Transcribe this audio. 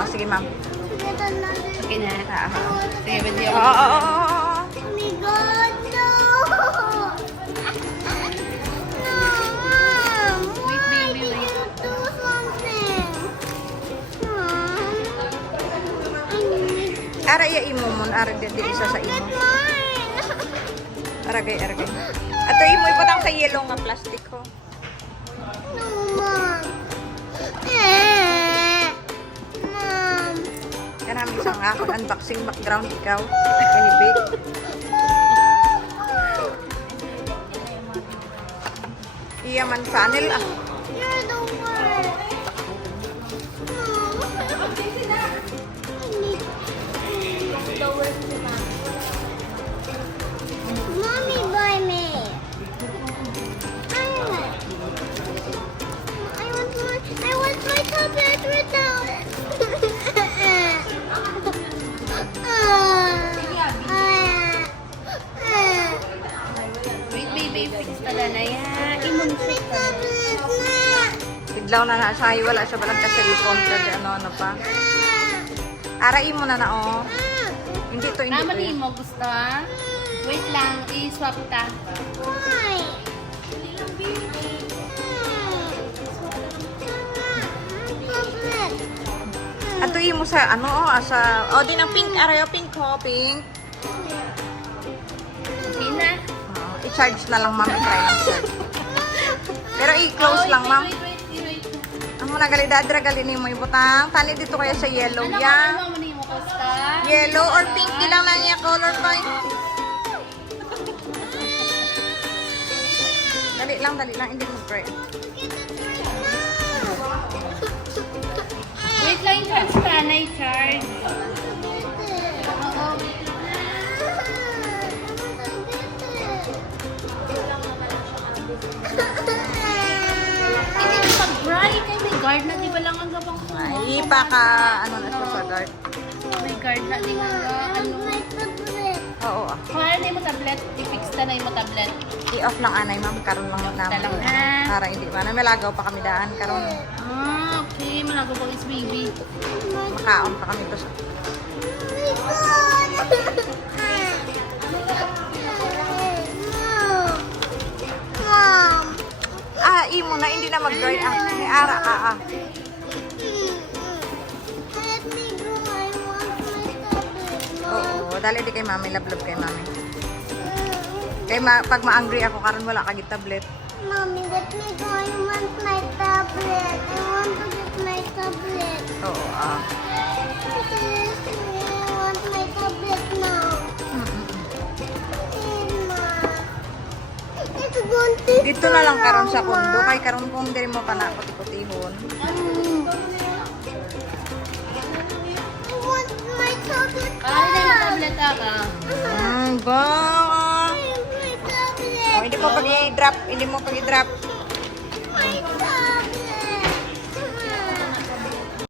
Oh, sige, ma'am. Okay na. Ah, Sige, video Oo, ako. oo, oo, oo. Oh my God, no! No, Mom! Wait, Why baby, did wait. you do something? Mom, I need Ara iya imo mon, ara di isa sa imo. mine! Aragay, aragay. Ato imo ipatang sa yellow nga plastic ko. No, Mom! Mom! Kanami isang akong unboxing background ikaw. Kanibig. Iya man panel ah. You're the worst! Mom! Mommy, buy me! I want my tablet without. Wait, baby, fix pala na yan. Imunsik ka. Biglaw na na siya, wala siya balang ka-cellphone ka di ano pa. Ara imo na na oh. Hindi to, hindi Tama to. ni mo, gusto ha? Wait lang, i-swap ta. Why? Tablet. Ato imo sa ano oh, sa oh di ng pink arayo pink ho, pink. Okay na. Oh, i-charge na lang ma'am, i-try lang charge. Pero i-close lang ma'am. Wait. Ang muna gali dadra gali nimo ibutang. Tani dito kaya sa yellow Ano ya. mo ni mo, gusto? Yellow or pink di lang lang niya color ko. Dali lang, hindi mo pray. Wait lang, i-charge ka na, i-charge. Oo. Hindi na pag-bright. Ay, may guard na. Di ba lang ang gabang ko? Ay, baka ano na siya sa guard. May guard na. Di nga ano. My tablet. Oo ah. Kung ano na yung tablet, i-fix na na yung tablet. I-off lang anay ma'am, karon lang namin. lang, ha? Para hindi ba na may lagaw pa kami daan karon. Ah, okay. Malago pang is baby. Makaon pa kami to sa Mom. Ah, imo na hindi na mag-join ah. Ni ara ah. Let me go. I want my tablet, Mom. Oo, dali di kay mami, love kay mami. Kay pag ma-angry ako karon wala kagit tablet. Mommy, let me go. I want my tablet. I want to get my tablet. Oo ah. Please, I want my tablet now. It's going to Dito na lang karon sa kondo kay karon kung diri mo pa na ikot-ikotihon. I want my tablet Ah, hindi na now. tablet ka. Ba. I want my tablet. Oh, hindi mo pag i-drop, hindi mo pag i-drop. My tablet.